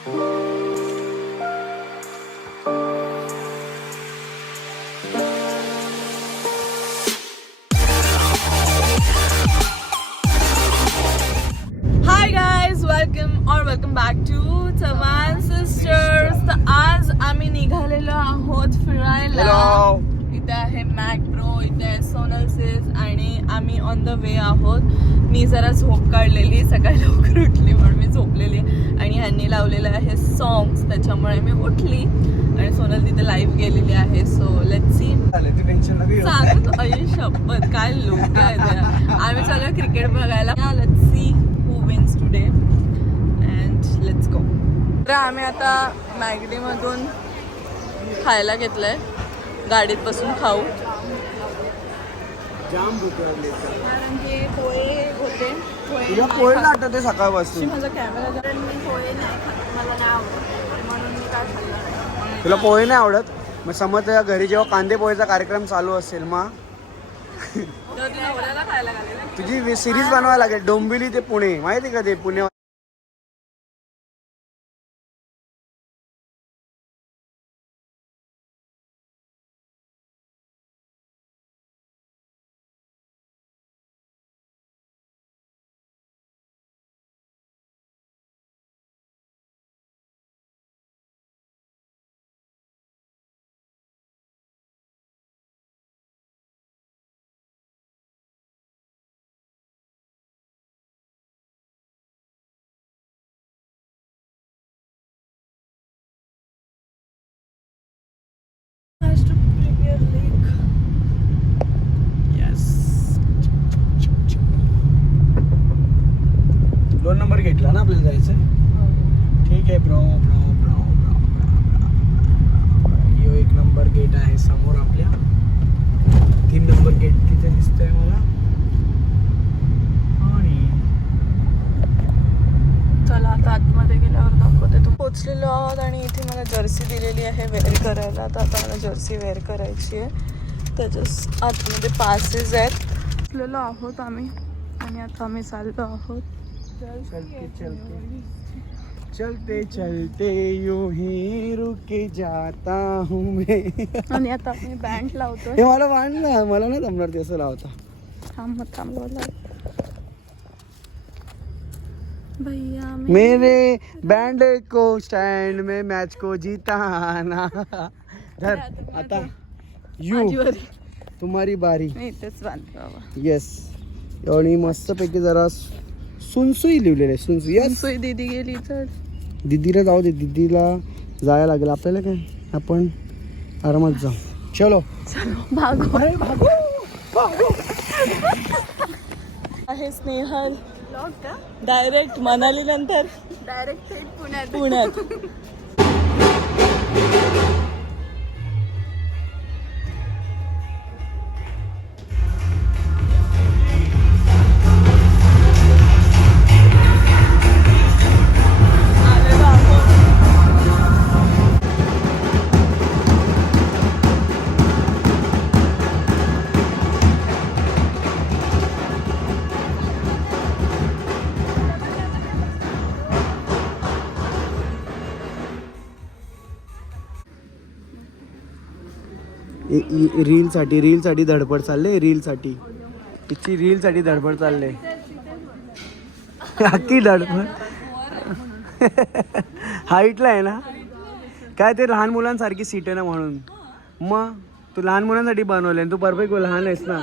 Welcome back to Chavan sisters तर आज आम्ही निघालेलो आहोत फिरायला. इथे आहे मॅक ब्रो इथे आहे सोनल सिस आणि आम्ही ऑन द वे आहोत. मी जरा झोप काढलेली सकाळी लवकर उठली म्हणून. ह्यांनी लावलेलं आहे सॉंग्स त्याच्यामुळे मी उठली आणि सोनल तिथे लाईव्ह गेलेली आहे. सो लेट सी सांगत आई शपथ काय लोक. आम्ही चालू क्रिकेट बघायला let's see who wins today and let's go तर आम्ही आता मॅगडीमधून खायला घेतलंय. गाडीत बसून खाऊ. जाम भूक लागली कारण की पोहे होते. तुला पोहे आठवते सकाळपासून. माझा कॅमेरा मी पोहे नाही खात मला नाही आवडत. म्हणून मी काय खाल्लं नाही. तुला पोहे नाही आवडत? मग समज तुझ्या घरी जेव्हा कांदे पोहेचा कार्यक्रम चालू असेल मग घालेलं तुझी सिरीज बनवायला लागेल. डोंबिवली ते पुणे. माहिती का ते? पुणे दोन नंबर घेतला ना आपल्याला जायचं? ठीक आहे bro bro bro bro yo एक नंबर गेट आहे समोर आपल्या. तीन नंबर गेट तिथे दिसतंय मला. आणि चला आता आतमध्ये गेल्यावर दाखवते तू पोचलेलो आहोत आणि इथे मला जर्सी दिलेली आहे वेअर करायला. तर आता मला जर्सी वेअर करायची आहे. त्याच्या आतमध्ये पासेस आहेत. पोचलेलो आहोत आम्ही आणि आता आम्ही चाललो आहोत. चलते चलते। चलते चलते यू ही रुके जाता हूँ मैं। आणि आता आम्ही बँड लावतोय. हे मला वाढलं मला नाही जमणार ते असं लावता. थांब थांब भैया मैं- मेरे बैंड को स्टैंड में मैच को जीताना। धर आता यू. तुम्हारी बारी. मी येस आणि मस्तपैकी जरा सुनसुई लिहिलेलं आहे सुनसुई. येस सोय दीदी गेली तर. दीदीला जाऊ दे दीदीला जायला लागेल. आपल्याला काय? आपण आरामात जाऊ. चलो. भागो. अरे भागो. भागो. आहे स्नेहल. डायरेक्ट मनाली नंतर. डायरेक्ट थेट पुण्यात. पुण्यात. रील साठी रील साठी धडपड चालले रील साठी तिची रील साठी धडपड चालले. अख्खी धडपड. हाईटला आहे ना? काय ते लहान मुलांसारखी सीट आहे ना म्हणून. मग तू लहान मुलांसाठी बनवले तू परफेक्ट लहान आहेस ना.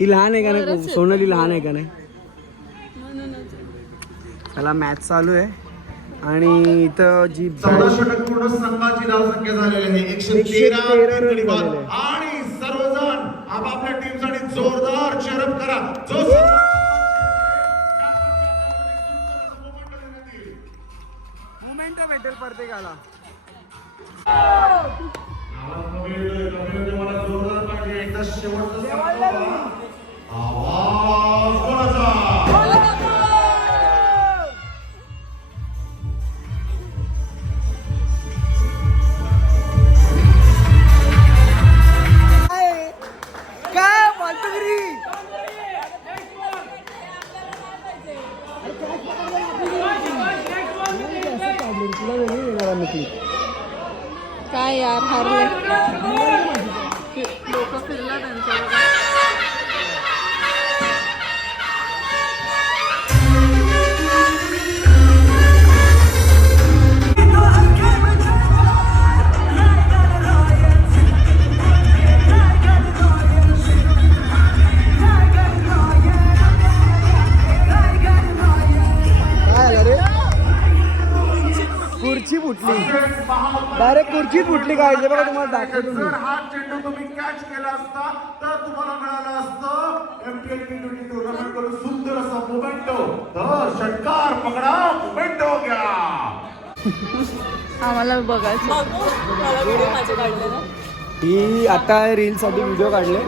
ही लहान आहे का नाही? सोनाली लहान आहे का नाही? त्याला मॅच चालू आहे. आणि इथं जी चौदा षटक पूर्ण संघाची धावसंख्या झालेली आहे. एकशे तेरा. आणि सर्वजण आपापल्या टीमसाठी जोरदार चेअरअप करा. जो संघ- मोमेंट भेटेल प्रत्येकाला. मला जोरदार पाहिजे. एकदा शेवटचा संघ. आवाज कोणाचा? ते बघा तुम्हाला दाखवतो मी. जर हा चेंडू तुम्ही कॅच केला असता तर तुम्हाला मिळालं असतं एमपीएल टी ट्वेंटी टुर्नामेंट सुंदर असा मोमेंटो. तर षटकार पकडा मोमेंटो घ्या. आम्हाला बघायचं. मला व्हिडिओ माझे काढले ना. ही आता रीलसाठी व्हिडिओ काढले.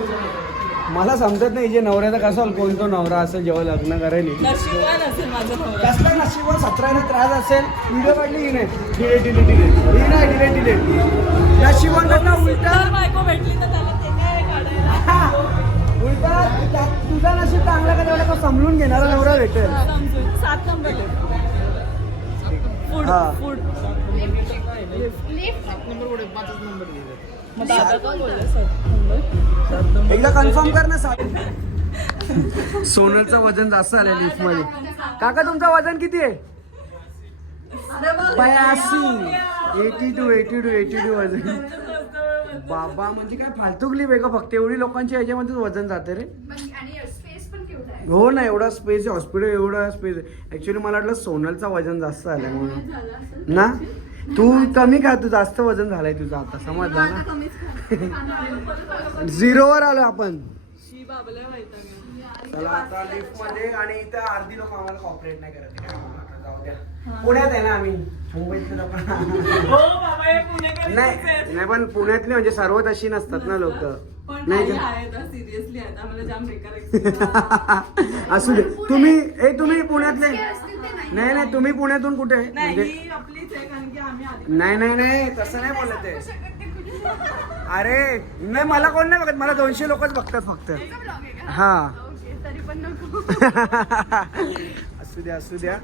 मला समजत नाही जे नवऱ्याचा कसा कोणतो नवरा असेल जेव्हा लग्न करेल. नशिबान असेल माझा नवरा. कसला नशिबवर सतराने त्रास असेल. व्हिडिओ काढली की नाही? डिलेट डिलेट डिलेट ही नाही डिलेट डिलेट उलटा बायको भेटली तर त्याला ते काय काढायला? उलटा त्या- तुझा नशीब चांगला का तेवढा? तो समजून घेणारा नवरा भेटेल. समजून. सात नंबर फूड हा. फूड का बोलले सात नंबर एकदा कन्फर्म कर ना साहेब. सोनलचं वजन जास्त आलं लिफ्टमध्ये. काका तुमचं वजन किती आहे? बयासी eighty two eighty two eighty two वजन. बाबा म्हणजे काय फालतू क्लिप आहे का फक्त एवढी लोकांच्या ह्याच्यामध्येच वजन जाते रे. हो ना एवढा स्पेस आहे हॉस्पिटल एवढा स्पेस आहे. ऍक्च्युली मला वाटलं सोनलचा वजन जास्त आलंय म्हणून. ना? तू कमी का तू जास्त वजन झालंय तुझं आता समजला ना? झिरोवर आलो आपण. शी बाबले माहिती चला आता लिफ्टमध्ये आणि इथं अर्धी लोक आम्हाला कॉपरेट नाही करत काय म्हणू नका, जाऊ द्या पुण्यात आहे ना आम्ही. हो नाही नाही पण पुण्यातले म्हणजे सर्व तशी नसतात ना लोक. पण नाही. असू दे. तुम्ही ए तुम्ही पुण्यातले नाही नाही तुम्ही पुण्यातून कुठे म्हणजे की नाही नाही नाही तसं नाही बोलत आहे. अरे नाही मला कोण नाही बघत मला दोनशे लोकच बघतात फक्त. हा. असू द्या असू द्या.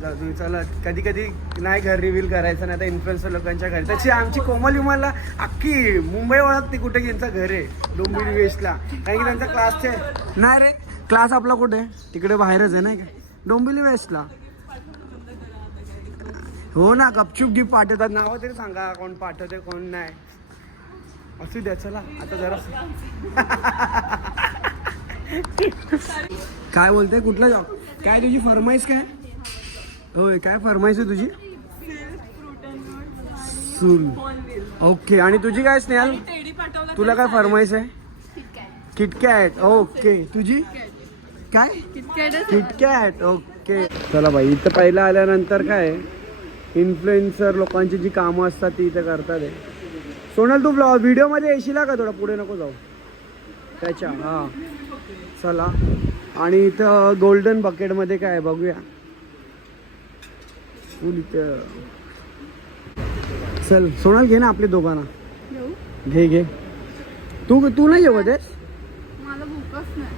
जाऊ दे, चला कधी कधी नाही घर रिव्हील करायचं नाही तर इन्फ्लुएन्सर लोकांच्या घरी. तशी आमची कोमल विमानला अख्खी मुंबई ओळखते कुठे यांचं घर आहे डोंबिवली वेस्टला. कारण की त्यांचा क्लास आहे नाही रे क्लास आपला कुठे? आहे तिकडे बाहेरच आहे नाही का? डोंबिवली वेस्टला. हो ना गपचूप गिफ्ट पाठवतात. नावं तरी सांगा कोण पाठवते कोण नाही. असू द्या चला आता जरा. काय बोलते कुठला जॉब काय तुझी फरमाईश काय? होय काय फरमाईश आहे तुझी? सून. ओके आणि तुझी काय स्नेहल? तुला काय फरमाईश आहे? किटकॅट ओके तुझी? काय? KitKat okay. चला बाई इथं पहिला आल्यानंतर काय? इन्फ्लुएन्सर लोकांची जी कामं असतात ती इथं करतात आहे सोनल तू ब्लॉग व्हिडिओमध्ये येशील का थोडा? पुढे नको जाऊ. त्याच्या हां. चला. आणि इथं गोल्डन बकेटमध्ये काय आहे बघूया. फुल इथं. चल सोनल घे ना आपली दोघांना. घे घे. तू तू नाही जेवत आहेस? नाही.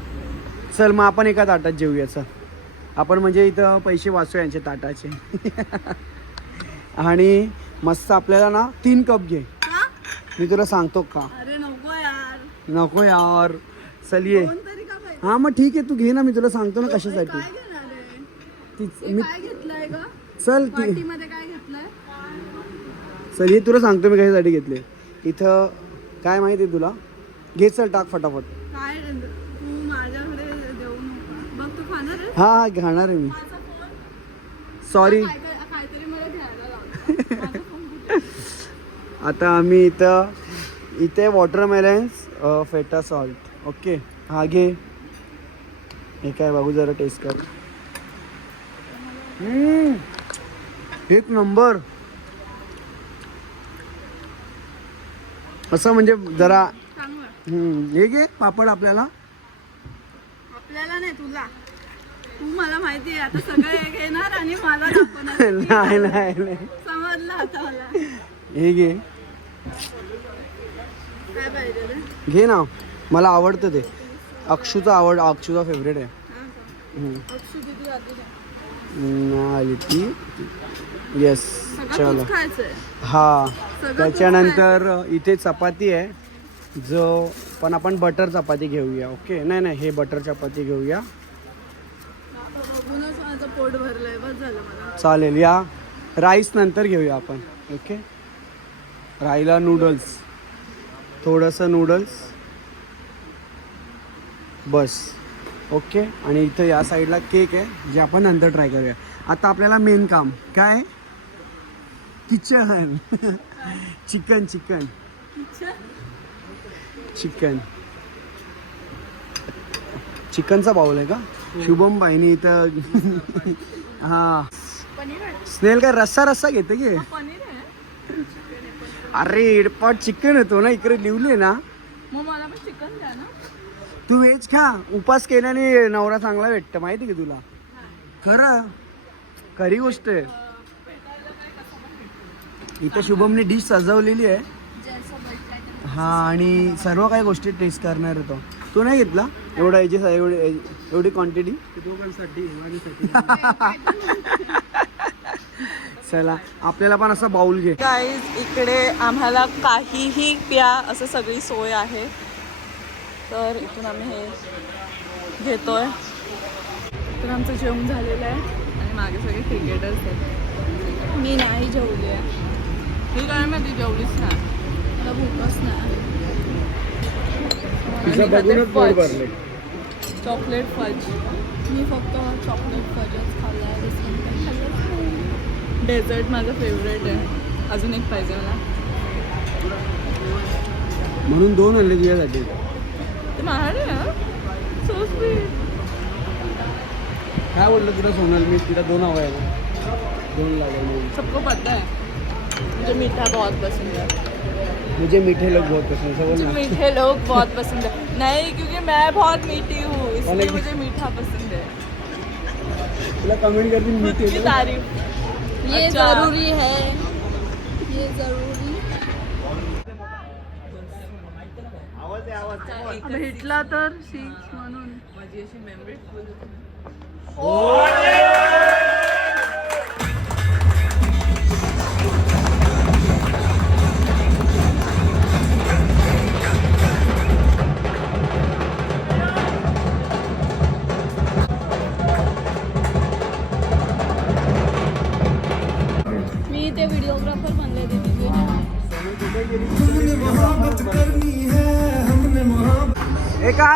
चल मग आपण एका ताटात जेऊया चल. आपण म्हणजे इथं पैसे वाचू यांचे ताटाचे. आणि मस्त आपल्याला ना तीन कप घे. मी तुला सांगतो का? अरे नको यार. नको यार. चल ये. तरी का पाहिजे हा मग ठीक आहे तू घे ना मी तुला सांगतो ना कशासाठी. काय घेणार आहे? ती मी काय घेतलंय ग? चल ती पार्टीमध्ये काय घेतलंय? चल हे तुला सांगतो मी कशासाठी घेतले. इथं काय माहिती आहे तुला? घे चल टाक फटाफट. काय तू माझ्याकडे देऊ नको बघ तू खाणार आहे? हा हा घेणार आहे मी. सॉरी काय- काय- काहीतरी मला घ्यायला लावलं माझा phone कुठे आहे? आता आम्ही इथं इथे वॉटरमेलन्स फेटा सॉल्ट ओके हा घे. हे काय बघू जरा टेस्ट कर. एक नंबर असं म्हणजे जरा हे घे पापड आपल्याला. आपल्याला नाही तुला. तू मला माहिती आहे आता सगळं घेणार आणि मला नाही नाही. हे घे. घे ना. मला आवडतं ते. अक्षूचं आवड अक्षूचा फेवरेट आहे. हा? हम्म. आली ती. येस चलो. हा. त्याच्यानंतर इथे चपाती आहे. जो पण आपण बटर चपाती घेऊया ओके नाही नाही हे बटर चपाती घेऊया. पोट भरलंय. बस झालं मला. चालेल या. राईस नंतर घेऊया आपण ओके? राईला नूडल्स. थोडंसं नूडल्स. बस ओके? आणि इथं या साईडला केक आहे जे आपण नंतर ट्राय करूया. आता आपल्याला मेन काम काय? किचन. Chicken chicken. चिकन. चिकनचा बाऊल आहे का? शुभम बाईनी इथं हा. स्नेल काय रस्सा रस्सा घेते की? अरे इडपाट चिकन येतो ना इकडे लिवले ना. मग मला पण चिकन द्या ना. तू व्हेज खा. उपास केल्याने नवरा चांगला भेटतं माहिती की तुला? खरं. खरी गोष्ट आहे. इथं शुभमने डिश सजवलेली आहे. हा आणि सर्व काही गोष्टी टेस्ट करणार होतो तू. नाही घेतला? एवढा याची एवढी एवढी क्वांटिटी चला आपल्याला पण असं बाउल घे. गाईज इकडे आम्हाला काहीही प्या असं सगळी सोय आहे. तर इथून आम्ही हे घेतोय. इथून आमचं जेवण झालेलं आहे. आणि मागे सगळे क्रिकेटर्स आहेत. मी नाही जेवली आहे. मी काय माहिती जेवलीच नाही मला भूकच नाही चॉकलेट फज मी फक्त चॉकलेट फजच खाल्ला डेझर्ट माझं फेवरेट आहे. अजून एक पाहिजे मला. म्हणून दोन आणले तुझ्यासाठी ते महाड आहे सो स्वीट काय बोललं तुला सोनाल? मी तिला दोन हवा आहे. दोन लागेल. सबको पता है मुझे मीठा बहुत पसंद है. मुझे मीठे लोग बहुत पसंद है मुझे मीठे लोग बहुत पसंद है. नहीं क्योंकि मैं बहुत मीठी हूँ इसलिए मुझे मीठा पसंद है. कमेंट करतील खुद मीठे तारीफ़. ये अच्छा. जरूरी है। ये जरूरी। भेटला तर शीख म्हणून. माझी अशी मेमरी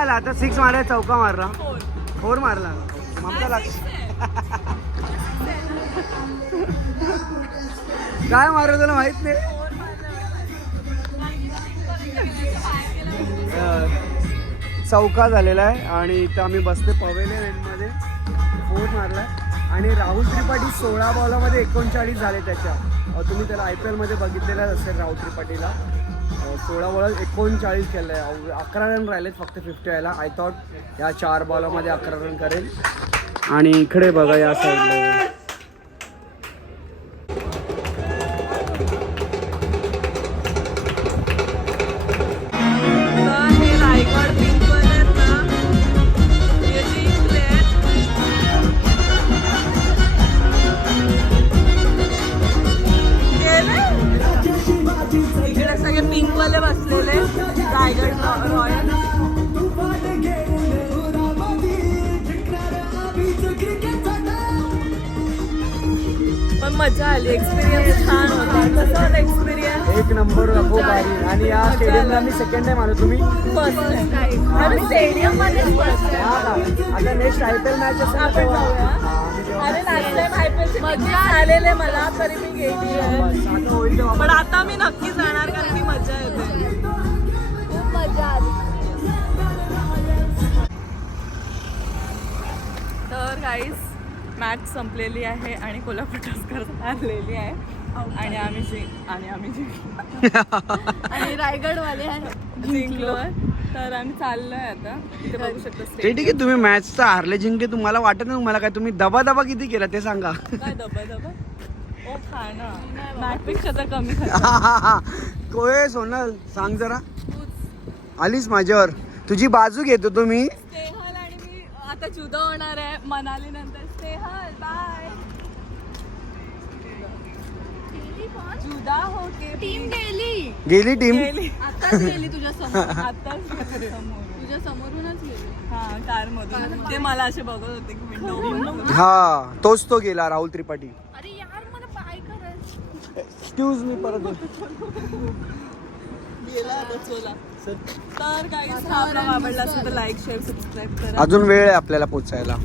आला आता सिक्स माराय चौका मारला. फोर मारला. आमचा लक्ष काय मारलं तुला माहीत नाही? चौका झालेला आहे आणि इथं आम्ही बसते पवेलियनमध्ये फोर मारलाय. आणि राहुल त्रिपाठी सोळा बॉलामध्ये एकोणचाळीस झाले त्याच्या. तुम्ही त्याला आय पी एलमध्ये बघितलेलाच असेल राहुल त्रिपाठीला. सोळा बॉल एकोणचाळीस केलं आहे अकरा रन राहिलेत फक्त फिफ्टी यायला आय थॉट या चार बॉलामध्ये अकरा रन करेल. आणि इकडे बघा या साईडला आलो तुम्ही? आता next I P L match असेल मजा आलेले मला तरी मी गेली पण आता मी नक्की जाणार कारण की मजा येते. खूप मजा आली. तर गाईस मॅच संपलेली आहे आणि कोल्हापूर टस्कर हारलेली आहे. आणि आम्ही जिंक आणि आम्ही जिंक आणि रायगडवाले आहे जिंकलोय. तर आम्ही चाललोय आता. इथे बघू शकतो ते ठीक आहे तुम्ही मॅच तर हारले जिंके तुम्हाला वाटत नाही तुम्हाला काय तुम्ही दबा दबा किती केला ते सांगा. काय दबा दबा ओ खाणं. मॅचपेक्षा तर कमी खा कोय सोनल सांग जरा. आलीस माझ्यावर. तुझी बाजू घेतो तुम्ही. स्नेहल आणि मी आता आता जुदा होणार आहे. मनाली नंतर स्नेहल बाय जुदा होके टीम गेली. गेली टीम? गेली. आताच गेली तुझ्या समोर. आता समोर तुझ्या समोरूनच गेली. हा कार मधून ते मला असे बघत होते की विंडो हा तोच तो गेला राहुल त्रिपाठी. अरे यार मला पाय एक्सक्यूज मी परत गेला तर काही हा आवडला असेल तर लाईक शेअर सबस्क्राईब करा. अजून वेळ आहे आपल्याला पोचायला.